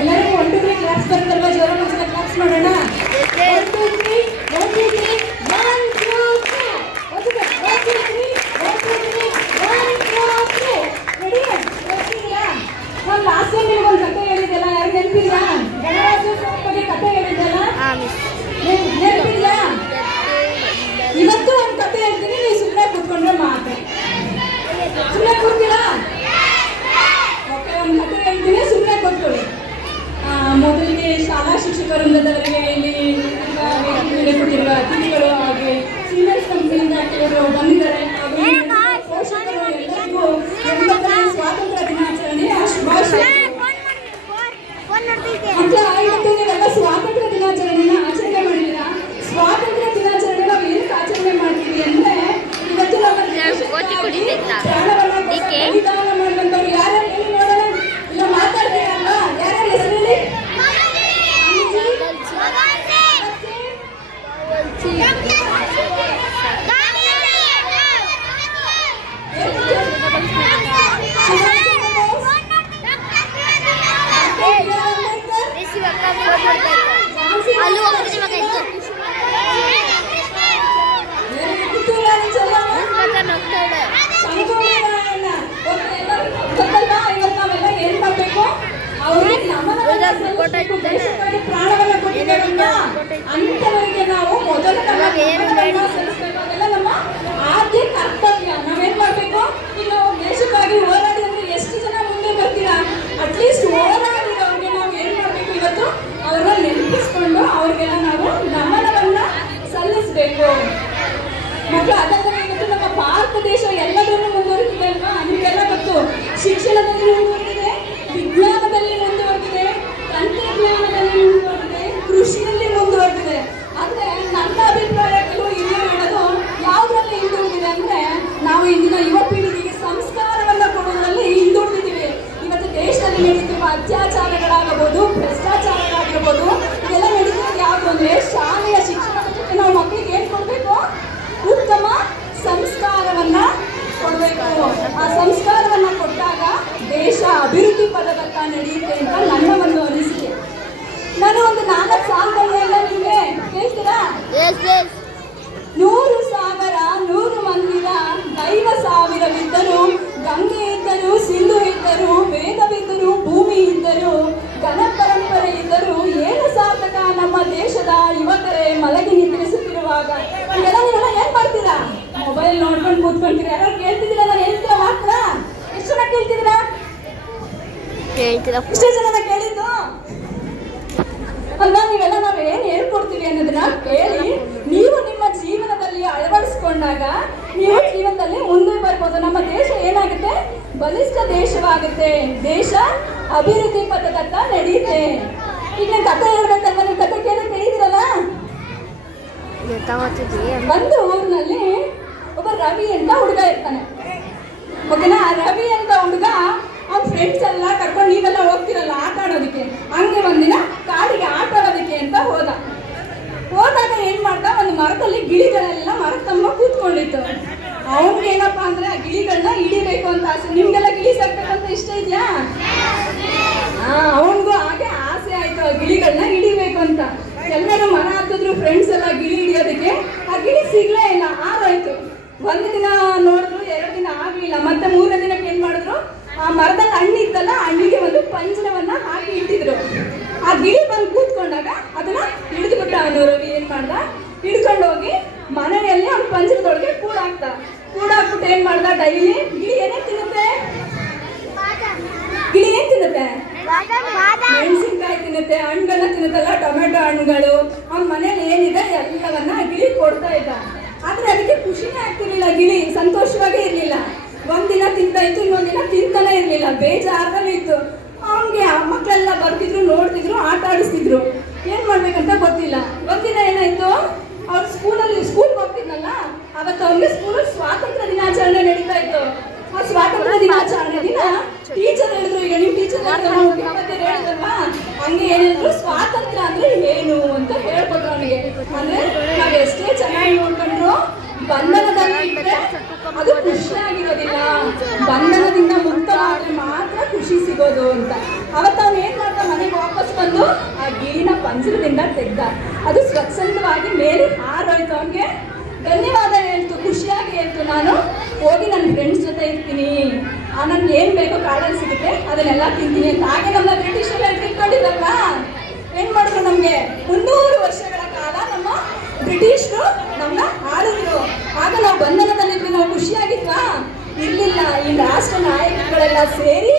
ಎಲ್ಲರೂ 1 2 3 ಕ್ಲಾಪ್ಸ್ ಬರ್ತಲ್ವಾ? ಜೋರ ಒಂದ್ಸಲ ಕ್ಲಾಪ್ಸ್ ಮಾಡೋಣ. 1 2 3 1 2 3 1 2 3 1 2 3 ರೆಡಿ? ಬರ್ತೀರಾ? ನಾನು ಲಾಸ್ಟ್ ಟೈಮ್ ನಿಮ್ಗೆ ಒಂದು ಕತೆ ಹೇಳಿದ್ದೆಲ್ಲ, ಯಾರು ನೆನಪಿಲ್ಲ? ಗಣರಾಜ್ಯೋತ್ಸವ ಬಗ್ಗೆ ಕತೆ ಹೇಳಿದ್ದೆಲ್ಲ ನೆನಪಿಲ್ಲ? ಇವತ್ತು ಒಂದು ಕತೆ ಹೇಳ್ತೀನಿ, ನೀವು ಸುಮ್ಮನೆ ಕೂತ್ಕೊಂಡ್ರೆ ಮಾತೆ. ಸುಮ್ಮನೆ ಕೂರ್ತೀರಾ? ಓಕೆ, ಒಂದು ಕತೆ ಹೇಳ್ತೀನಿ, ಸುಮ್ಮನೆ ಕೂತ್ಕೊಳ್ಳಿ. ಮೊದಲಿಗೆ ಶಾಲಾ ಶಿಕ್ಷಕ ವೃಂದದವರಿಗೆ, ಇಲ್ಲಿ ಕೊಟ್ಟಿರುವ ಅತಿಥಿಗಳು ಹಾಗೆ ಸೀನಿಯರ್ಸ್ ಕಂಪನಿಯಿಂದ ಕೆಲವರು ಬಂದಿದ್ದಾರೆ. ಪೋಷಕರು ಎಲ್ಲರಿಗೂ 80ನೇ ಸ್ವಾತಂತ್ರ್ಯ ದಿನಾಚರಣೆಯ ಶುಭಾಶಯಗಳು. ಇವತ್ತು ನೀವೆಲ್ಲ ಸ್ವಾತಂತ್ರ್ಯ ದಿನಾಚರಣೆನ ಆಚರಣೆ ಮಾಡಿದ್ದೀರಾ. ಸ್ವಾತಂತ್ರ್ಯ ದಿನಾಚರಣೆ ನಾವು ಏನಕ್ಕೆ ಆಚರಣೆ ಮಾಡ್ತೀವಿ ಅಂದ್ರೆ, ಇವತ್ತು ನಮ್ಮ ಪ್ರಾಣವನ್ನ ಬಲಿದಾನ ಮಾಡಿದಂಥವ್ರು ಯಾರ್ಯಾರು ಹೇಳಿ ನೋಡೋಣ. ಇಲ್ಲ ಮಾತಾಡ್ತೀರಲ್ಲ, ಯಾರ್ಯಾರು ಹೆಸರು ಹೇಳಿ? ಪ್ರಾಣವನ್ನ ಕೊಟ್ಟಿದ್ದೇವಲ್ಲ, ಅಂತವರಿಗೆ ನಾವು ಮೊದಲ ಸಲ್ಲಿಸಬೇಕಾಗೆಲ್ಲ ನಮ್ಮ ಆದ್ಯ ಕರ್ತವ್ಯ. ನಾವೇನ್ ಮಾಡ್ಬೇಕು? ಇನ್ನು ದೇಶಕ್ಕಾಗಿ ಹೋರಾಡಿ ಅಂದ್ರೆ ಎಷ್ಟು ಜನ ಮುಂದೆ ಬರ್ತೀರಾ? ಅಟ್ಲೀಸ್ಟ್ ಹೋರಾಡಿದವ್ರಿಗೆ ನಾವು ಏನ್ ಮಾಡ್ಬೇಕು? ಇವತ್ತು ಅವ್ರನ್ನ ನೆನಪಿಸ್ಕೊಂಡು ಅವ್ರಿಗೆಲ್ಲ ನಾವು ನಮನವನ್ನ ಸಲ್ಲಿಸ್ಬೇಕು ಮಕ್ಕಳು. ಅದಾದ್ರೆ ಇವತ್ತು ನಮ್ಮ ಭಾರತ ದೇಶ ಎಲ್ಲದರಲ್ಲೂ ಮುಂದುವರಿದಿದೆ ಅಲ್ವಾ? ನಿಮಗೆಲ್ಲ ಗೊತ್ತು. ಶಿಕ್ಷಣದಲ್ಲಿ ಮುಂದುವರೆದಿದೆ, ವಿಜ್ಞಾನದಲ್ಲಿ ಮುಂದುವರೆದಿದೆ, ತಂತ್ರಜ್ಞಾನದಲ್ಲಿ ಮುಂದುವರೆದಿದೆ, ಕೃಷಿಯಲ್ಲಿ ಮುಂದುವರೆದಿದೆ. ಅಂದ್ರೆ ನನ್ನ ಅಭಿಪ್ರಾಯಗಳು ಇಲ್ಲಿ ಹೇಳೋದು ಯಾವುದರಲ್ಲಿ ಹಿಂದುಳಿದಿದೆ ಅಂದ್ರೆ, ನಾವು ಇಂದಿನ ಯುವ ಪೀಳಿಗೆಗೆ ಸಂಸ್ಕಾರವನ್ನ ಕೊಡುವುದರಲ್ಲಿ ಹಿಂದುಳಿದಿದ್ದೀವಿ. ಇವತ್ತು ದೇಶದಲ್ಲಿ ನಡೀತಿರುವ ಅತ್ಯಾಚಾರಗಳಾಗಬಹುದು, ಭ್ರಷ್ಟಾಚಾರಗಳಾಗಿರ್ಬೋದು, ಇದೆಲ್ಲ ನಡೀತಿರೋದು ಯಾವುದು ಅಂದ್ರೆ ಶಾಲೆಯ ಶಿಕ್ಷಣದ ಜೊತೆ ನಾವು ಮಕ್ಕಳಿಗೆ ಏನ್ ಕೊಡ್ಬೇಕು? ಉತ್ತಮ ಸಂಸ್ಕಾರವನ್ನ ಕೊಡಬೇಕು. ಆ ಸಂಸ್ಕಾರವನ್ನ ಕೊಟ್ಟಾಗ ದೇಶ ಅಭಿವೃದ್ಧಿ ಪದದತ್ತ ನಡೆಯುತ್ತೆ ಅಂತ ನನ್ನ ಒಂದು ಅನಿಸಿಕೆ. ನಾನು ಒಂದು 4 ಸಾಲುಗಳನ್ನೆಲ್ಲ ನಿಮಗೆ ಹೇಳ್ತೀರಾ? 100 ಸಾಗರ 100 ಮಂದಿರ ದೈವ ಸಾವಿರವಿದ್ದರು, ಗಂಗೆ ಇದ್ದರು, ಸಿಂಧು ಇದ್ದರು, ವೇದವಿದ್ದರು, ಭೂಮಿ ಇದ್ದರು, ಘನ ಪರಂಪರೆ ಇದ್ದರು, ಏನು ಸಾರ್ಥಕ ನಮ್ಮ ದೇಶದ ಯುವಕರೇ ಮಲಗಿ ನಿದ್ರಿಸುತ್ತಿರುವಾಗ. ಇದೆಲ್ಲ ನೀವೆಲ್ಲ ಏನ್ ಮಾಡ್ತೀರಾ? ಮೊಬೈಲ್ ನೋಡ್ಕೊಂಡು ಕೂತ್ಕೊಂತೀರಾ? ಯಾರು ಕೇಳ್ತಿದ್ದೀರಾ? ನಾನು ಹೇಳ್ತೀರಾ ಮಾತ್ರ? ಎಷ್ಟು ಜನ ಕೇಳ್ತಿದ್ದೀರಾ? ಇಷ್ಟೇ ಜನ ಕೇಳಿದ್ದು ಅಲ್ವಾ? ನೀವೆಲ್ಲ ನಾವು ಏನ್ ಹೇಳ್ಕೊಡ್ತೀವಿ ಅನ್ನೋದನ್ನ ಕೇಳಿ ನೀವು ನಿಮ್ಮ ಜೀವನದಲ್ಲಿ ಅಳವಡಿಸ್ಕೊಂಡಾಗ ನೀವು ಜೀವನದಲ್ಲಿ ಮುಂದೆ ಬರ್ಬೋದು. ನಮ್ಮ ದೇಶ ಏನಾಗುತ್ತೆ? ಬಲಿಷ್ಠ ದೇಶವಾಗುತ್ತೆ. ದೇಶ ಅಭಿವೃದ್ಧಿ ಪಥದತ್ತ ನಡೆಯುತ್ತೆ. ಈಗ ನಾನು ಕಥೆ ಹೇಳ್ಬೇಕಲ್ವಾ? ನೀವು ಕಥೆ ಕೇಳಿ ತಿಳಿದಿರಲ್ಲ. ಒಂದು ಊರಿನಲ್ಲಿ ಒಬ್ಬ ರವಿ ಅಂತ ಹುಡುಗ ಇರ್ತಾನೆ. ಓಕೆನಾ? ರವಿ ಅಂತ ಹುಡುಗ ಅವ್ನ ಫ್ರೆಂಡ್ಸ್ ಎಲ್ಲ ಕರ್ಕೊಂಡು, ನೀವೆಲ್ಲ ಹೋಗ್ತಿರಲ್ಲ ಆಟ ಆಡೋದಕ್ಕೆ, ಹಂಗೆ ಒಂದಿನ ಕಾಡಿಗೆ ಆಟ ಆಡೋದಕ್ಕೆ ಅಂತ ಹೋದಾಗ ಏನ್ ಮಾಡ್ದ? ಒಂದು ಮರದಲ್ಲಿ ಗಿಳಿಗಳೆಲ್ಲ ಮರ ತುಂಬ ಕೂತ್ಕೊಂಡಿತ್ತು. ಅವನ್ಗೆ ಏನಪ್ಪ ಅಂದ್ರೆ ಆ ಗಿಳಿಗಳನ್ನ ಹಿಡಿಬೇಕು ಅಂತ ಆಸೆ. ನಿಮ್ಗೆಲ್ಲ ಗಿಳಿ ಸಾಕ್ಬೇಕಂತ ಇಷ್ಟ ಇದೆಯಾ? ಅವನ್ಗೂ ಹಾಗೆ ಆಸೆ ಆಯ್ತು, ಆ ಗಿಳಿಗಳನ್ನ ಹಿಡಿಬೇಕು ಅಂತ. ಎಲ್ಲರೂ ಮರ ಹತ್ತಿದ್ರು ಫ್ರೆಂಡ್ಸ್ ಎಲ್ಲ ಗಿಳಿ ಹಿಡಿಯೋದಕ್ಕೆ. ಆ ಗಿಳಿ ಸಿಗ್ಲೇ ಇಲ್ಲ, ಆರೋಯ್ತು. 1 ದಿನ ನೋಡಿದ್ರು, 2 ದಿನ ಆಗ್ಲಿಲ್ಲ. ಮತ್ತೆ 3ನೇ ದಿನಕ್ಕೆ ಏನ್ ಮಾಡಿದ್ರು? ಆ ಮರದಲ್ಲಿ ಹಣ್ಣು ಇತ್ತಲ್ಲ, ಹಣ್ಣಿಗೆ ಒಂದು ಪಂಜರವನ್ನ ಹಾಕಿ ಇಟ್ಟಿದ್ರು. ಆ ಗಿಳಿ ಬಂದು ಕೂತ್ಕೊಂಡಾಗ ಅದನ್ನ ಹಿಡಿದುಬಿಟ್ಟ ಅವನು. ರವಿ ಏನ್ ಮಾಡ್ದ? ಹಿಡ್ಕೊಂಡು ಹೋಗಿ ಮನೆಯಲ್ಲಿ ಅವ್ನ ಪಂಜರದೊಳಗೆ ಕೂಡಾಕ್ಬಿಟ್ಟು ಏನ್ ಮಾಡ್ದ? ಡೈಲಿ ಗಿಳಿ ಏನೇನ್ ತಿನ್ನುತ್ತೆ? ಗಿಳಿ ಏನ್ ತಿನ್ನುತ್ತೆ? ಮೆಣಸಿನ್ಕಾಯಿ ತಿನ್ನುತ್ತೆ, ಹಣ್ಣುಗಳನ್ನ ತಿನ್ನುತ್ತಲ್ಲ, ಟೊಮೆಟೊ ಹಣ್ಣುಗಳು. ಅವ್ನ ಮನೇಲಿ ಏನಿದೆ ಎಲ್ಲವನ್ನ ಗಿಳಿ ಕೊಡ್ತಾ ಇದ್ದ. ಆದ್ರೆ ಅದಕ್ಕೆ ಖುಷಿನೇ ಆಗ್ತಿರ್ಲಿಲ್ಲ. ಗಿಳಿ ಸಂತೋಷವಾಗೇ ಇರ್ಲಿಲ್ಲ. ಒಂದಿನ ತಿಂತಾ ಇತ್ತು, ಇನ್ನೊಂದಿನ ತಿಂತಾನೆ ಇರ್ಲಿಲ್ಲ, ಬೇಜಾರಲ್ಲಿ ಇತ್ತು. ಅವನ್ಗೆ ಮಕ್ಕಳೆಲ್ಲ ಬರ್ತಿದ್ರು, ನೋಡ್ತಿದ್ರು, ಆಟ ಆಡಿಸ್ತಿದ್ರು. ಏನ್ ಮಾಡ್ಬೇಕಂತ ಗೊತ್ತಿಲ್ಲ. ಒಂದಿನ ಏನಾಯ್ತು? ಅವ್ರ ಸ್ಕೂಲ್ಗೆ ಹೋಗ್ತಿದ್ನಲ್ಲ, ಅವತ್ತು ಅವ್ರಿಗೆ ಸ್ಕೂಲಲ್ಲಿ ಸ್ವಾತಂತ್ರ್ಯ ದಿನಾಚರಣೆ ನಡೀತಾ ಇತ್ತು. ಆ ಸ್ವಾತಂತ್ರ್ಯ ದಿನಾಚರಣೆ ದಿನ ಟೀಚರ್ ಹೇಳಿದ್ರು, ಈಗ ನೀವು ಟೀಚರ್ ಹೇಳಿದ್ರಲ್ವಾ, ಹಂಗೆ ಹೇಳಿದ್ರು ಸ್ವಾತಂತ್ರ್ಯ ಅಂದ್ರೆ ಏನು ಅಂತ ಹೇಳ್ಕೊಟ್ರು ಅವನಿಗೆ. ಅಂದ್ರೆ ನಾವ್ ಎಷ್ಟೇ ಚೆನ್ನಾಗಿ ನೋಡ್ಕೊಂಡ್ರು ಬಂಧನದಲ್ಲಿ ಇದ್ರೆ ಅದು ಖುಷಿಯಾಗಿರೋದಿಲ್ಲ, ಬಂಧನದಿಂದ ಮುಕ್ತವಾದ್ರೆ ಮಾತ್ರ ಖುಷಿ ಸಿಗೋದು ಅಂತ. ಅವತ್ತು ಅವ್ನು ಏನ್ ಮಾಡ್ತಾ ಮನೆಗೆ ಇದ್ದ, ಅದು ಸ್ವಚ್ಛಂದವಾಗಿ ಮೇಲೆ ಹಾರೋಯ್ತು. ಅವನಿಗೆ ಧನ್ಯವಾದ ಹೇಳ್ತು, ಖುಷಿಯಾಗಿ ಹೇಳ್ತು, ನಾನು ಹೋಗಿ ನನ್ನ ಫ್ರೆಂಡ್ಸ್ ಜೊತೆ ಇರ್ತೀನಿ, ನನ್ಗೆ ಏನು ಬೇಕೋ ಕಾಡಲ್ಲಿ ಸಿಗುತ್ತೆ ಅದನ್ನೆಲ್ಲ ತಿಂತೀನಿ ಅಂತ. ಹಾಗೆ ನಮ್ಮ ಬ್ರಿಟಿಷರು ತಿಳ್ಕೊಂಡಿದ್ರಲ್ಲ, ಏನು ಮಾಡಿದ್ರು, ನಮಗೆ 300 ವರ್ಷಗಳ ಕಾಲ ನಮ್ಮ ಬ್ರಿಟಿಷರು ನಮ್ಮನ್ನ ಆಳಿದ್ರು. ಆಗ ನಾವು ಬಂಧನದಲ್ಲಿದ್ವಿ, ನಾವು ಖುಷಿಯಾಗಿದ್ವಾ? ಇರಲಿಲ್ಲ. ಈ ರಾಷ್ಟ್ರ ನಾಯಕರುಗಳೆಲ್ಲ ಸೇರಿ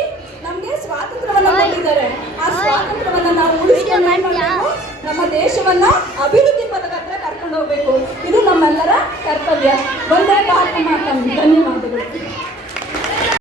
ನಮಗೆ ಸ್ವಾತಂತ್ರ್ಯವನ್ನು ಕೊಟ್ಟಿದ್ದಾರೆ. ಆ ಸ್ವಾತಂತ್ರ್ಯವನ್ನು ನಾವು ಉಳಿಸ್ಕೊಂಡು ಮಾಡಬೇಕು, ನಮ್ಮ ದೇಶವನ್ನ ಅಭಿವೃದ್ಧಿ ಪಥದ ಹತ್ರ ಕರ್ಕೊಂಡು ಹೋಗ್ಬೇಕು. ಇದು ನಮ್ಮೆಲ್ಲರ ಕರ್ತವ್ಯ. ಒಂದೇ ಭಾರತ ಮಾತಮ್ಮ. ಧನ್ಯವಾದಗಳು.